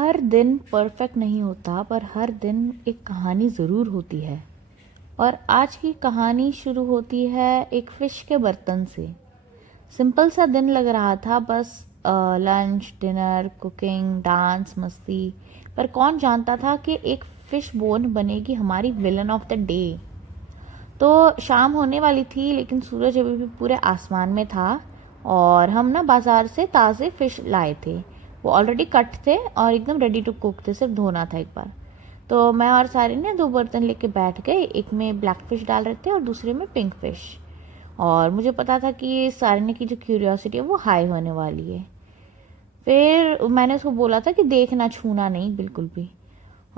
हर दिन परफेक्ट नहीं होता, पर हर दिन एक कहानी ज़रूर होती है। और आज की कहानी शुरू होती है एक फ़िश के बर्तन से। सिंपल सा दिन लग रहा था, बस लंच, डिनर, कुकिंग, डांस, मस्ती। पर कौन जानता था कि एक फ़िश बोन बनेगी हमारी विलन ऑफ द डे। तो शाम होने वाली थी, लेकिन सूरज अभी भी पूरे आसमान में था। और हम ना बाजार से ताज़े फिश लाए थे। वो ऑलरेडी कट थे और एकदम रेडी टू कुक थे, सिर्फ धोना था एक बार। तो मैं और सारी ने 2 बर्तन लेके बैठ गए, एक में ब्लैक फिश डाल रहे थे और दूसरे में पिंक फिश। और मुझे पता था कि सारिने की जो क्यूरियोसिटी है वो हाई होने वाली है। फिर मैंने उसको बोला था कि देखना, छूना नहीं बिल्कुल भी।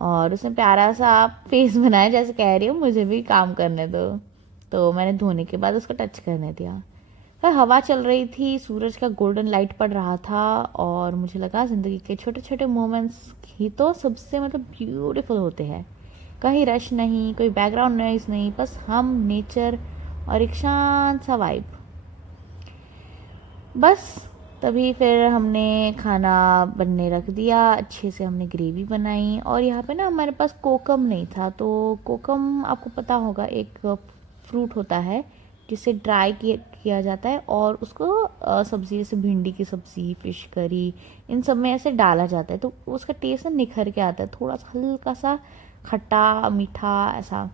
और उसने प्यारा सा फेस बनाया, जैसे कह रही हो मुझे भी काम करने दो। तो मैंने धोने के बाद उसको टच करने दिया। पर हवा चल रही थी, सूरज का गोल्डन लाइट पड़ रहा था। और मुझे लगा ज़िंदगी के छोटे छोटे मोमेंट्स ही तो सबसे ब्यूटीफुल होते हैं। कहीं रश नहीं, कोई बैकग्राउंड नॉइज नहीं, बस हम, नेचर और एक शांत सा वाइब। बस तभी फिर हमने खाना बनने रख दिया। अच्छे से हमने ग्रेवी बनाई। और यहाँ पे ना हमारे पास कोकम नहीं था। तो कोकम आपको पता होगा, एक फ्रूट होता है जिसे ड्राई किया जाता है और उसको सब्ज़ी, जैसे भिंडी की सब्ज़ी, फिश करी, इन सब में ऐसे डाला जाता है। तो उसका टेस्ट ना निखर के आता है, थोड़ा सा हल्का सा खट्टा मीठा ऐसा।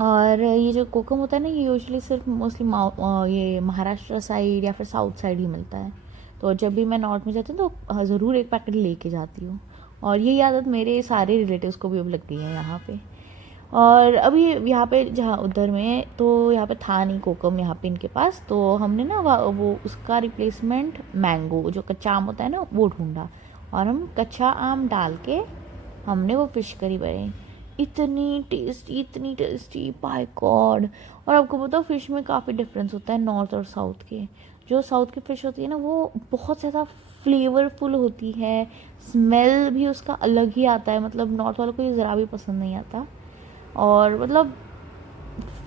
और ये जो कोकम होता है ना, ये यूजुअली सिर्फ मोस्टली ये महाराष्ट्र साइड या फिर साउथ साइड ही मिलता है। तो जब भी मैं नॉर्थ में जाती हूँ तो ज़रूर एक पैकेट लेके जाती हूँ। और यही आदत मेरे सारे रिलेटिव्स को भी अब लग गई है यहाँ पे। और अभी यहाँ पे जहाँ उधर में तो यहाँ पे था नहीं कोकम यहाँ पे इनके पास। तो हमने ना वो उसका रिप्लेसमेंट मैंगो, जो कच्चा आम होता है ना, वो ढूंढा। और हम कच्चा आम डाल के हमने वो फिश करी बनाई। इतनी टेस्टी, बाय गॉड। और आपको बताओ, फिश में काफ़ी डिफरेंस होता है नॉर्थ और साउथ के। जो साउथ की फ़िश होती है ना, वो बहुत ज़्यादा फ्लेवरफुल होती है। स्मेल भी उसका अलग ही आता है, नॉर्थ वालों को ये ज़रा भी पसंद नहीं आता। और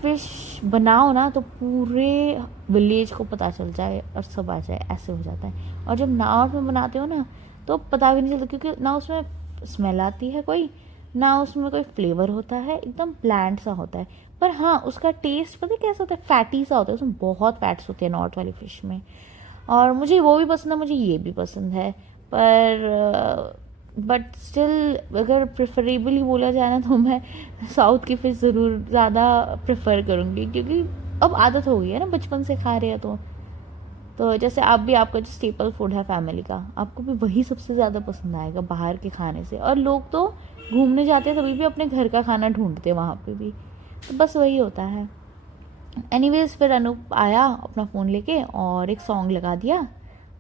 फ़िश बनाओ ना तो पूरे विलेज को पता चल जाए और सब आ जाए, ऐसे हो जाता है। और जब नॉर्थ में बनाते हो ना, तो पता भी नहीं चलता, क्योंकि ना उसमें स्मेल आती है कोई, ना उसमें कोई फ्लेवर होता है, एकदम ब्लैंड सा होता है। पर हाँ, उसका टेस्ट पता है कैसा होता है, फैटी सा होता है, उसमें बहुत फैट्स होते हैं नॉर्थ वाली फ़िश में। और मुझे वो भी पसंद है, मुझे ये भी पसंद है। पर बट स्टिल अगर प्रेफरेबली बोला जाए ना, तो मैं साउथ की फ़िश ज़रूर ज़्यादा प्रेफर करूँगी, क्योंकि अब आदत हो गई है ना, बचपन से खा रहे हैं। तो जैसे आप भी, आपका जो स्टेपल फूड है फैमिली का, आपको भी वही सबसे ज़्यादा पसंद आएगा बाहर के खाने से। और लोग तो घूमने जाते हैं तभी भी अपने घर का खाना ढूंढते हैं वहाँ पे भी। तो बस वही होता है। एनीवेज, फिर अनूप आया अपना फ़ोन लेके और एक सॉन्ग लगा दिया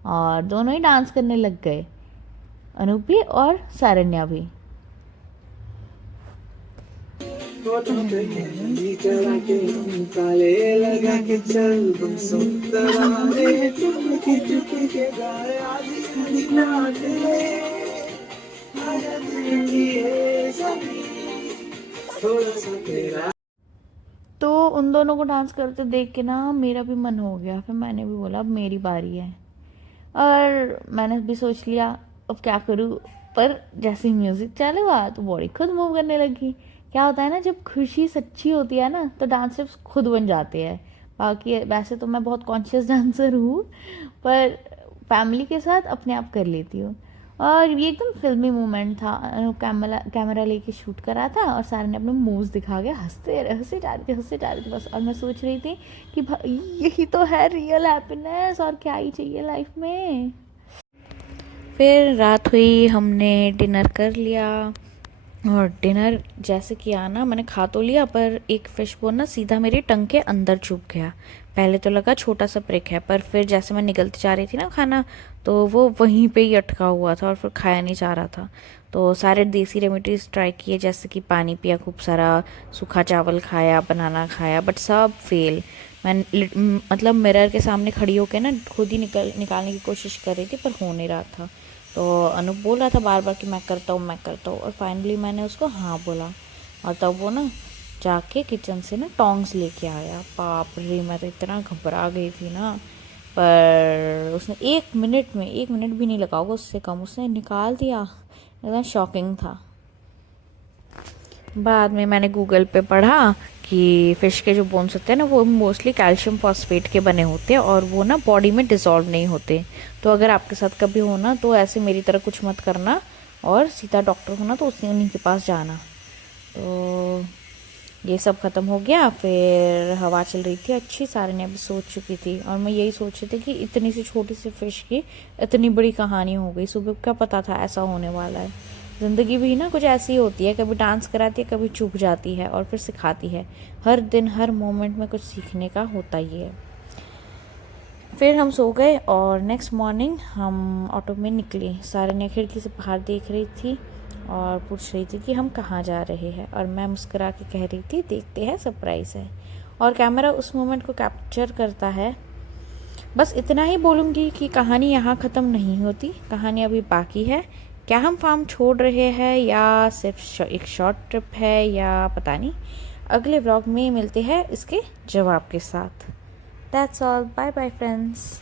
और दोनों ही डांस करने लग गए, अनूप भी और सारन्या भी। काले लगा के चल तुम सुंदर हमारे चुपके चुपके गाए आधी रात में आजा जिंदगी है सभी थोड़ा सा तेरा। तो उन दोनों को डांस करते देख के ना मेरा भी मन हो गया। फिर मैंने भी बोला अब मेरी बारी है। और मैंने भी सोच लिया अब क्या करूँ। पर जैसे ही म्यूज़िक चालू हुआ तो बॉडी खुद मूव करने लगी। क्या होता है ना, जब खुशी सच्ची होती है ना, तो डांस स्टेप्स खुद बन जाते हैं। बाकी वैसे तो मैं बहुत कॉन्शियस डांसर हूँ, पर फैमिली के साथ अपने आप कर लेती हूँ। और ये एकदम फिल्मी मोमेंट था। कैमरा लेके शूट करा था और सारे ने अपने मूव्स दिखा के हंसते जा रहे थे बस। और मैं सोच रही थी कि भाई यही तो है रियल हैप्पीनेस, और क्या ही चाहिए लाइफ में। फिर रात हुई, हमने डिनर कर लिया। और डिनर जैसे किया ना, मैंने खा तो लिया, पर एक फिश बोन ना सीधा मेरी टंग के अंदर चुभ गया। पहले तो लगा छोटा सा प्रिक है, पर फिर जैसे मैं निकलती जा रही थी ना खाना, तो वो वहीं पे ही अटका हुआ था और फिर खाया नहीं जा रहा था। तो सारे देसी रेमेडीज ट्राई किए, जैसे कि पानी पिया खूब सारा, सूखा चावल खाया, बनाना खाया, बट सब फेल। मैं मिरर के सामने खड़ी होकर ना खुद ही निकालने की कोशिश कर रही थी, पर हो नहीं रहा था। तो अनूप बोल रहा था बार बार कि मैं करता हूँ, मैं करता हूँ। और फाइनली मैंने उसको हाँ बोला। और तब वो ना जाके किचन से ना टोंग्स लेके आया। बाप रे, मैं तो इतना घबरा गई थी ना। पर उसने 1 मिनट में, 1 मिनट भी नहीं लगा होगा, उससे कम उसने निकाल दिया। एकदम शॉकिंग था। बाद में मैंने गूगल पे पढ़ा कि फ़िश के जो बोन्स होते हैं ना, वो मोस्टली कैल्शियम फॉस्फेट के बने होते हैं और वो ना बॉडी में डिज़ोल्व नहीं होते। तो अगर आपके साथ कभी हो ना, तो ऐसे मेरी तरह कुछ मत करना और सीधा डॉक्टर होना तो उसने उन्हीं के पास जाना। तो ये सब ख़त्म हो गया। फिर हवा चल रही थी अच्छी, सारे ने अभी सोच चुकी थी और मैं यही सोच रही थी कि इतनी सी छोटी सी फ़िश की इतनी बड़ी कहानी हो गई। सुबह क्या पता था ऐसा होने वाला है। ज़िंदगी भी ना कुछ ऐसी होती है, कभी डांस कराती है, कभी चुप जाती है और फिर सिखाती है। हर दिन हर मोमेंट में कुछ सीखने का होता ही है। फिर हम सो गए और नेक्स्ट मॉर्निंग हम ऑटो में निकले। सारे ने खिड़की से बाहर देख रही थी और पूछ रही थी कि हम कहाँ जा रहे हैं, और मैं मुस्कुरा के कह रही थी देखते हैं, सरप्राइज़ है। और कैमरा उस मोमेंट को कैप्चर करता है। बस इतना ही बोलूँगी कि कहानी यहाँ ख़त्म नहीं होती, कहानी अभी बाकी है। क्या हम फार्म छोड़ रहे हैं या सिर्फ एक शॉर्ट ट्रिप है या पता नहीं। अगले व्लॉग में मिलते हैं इसके जवाब के साथ। That's all, bye bye friends.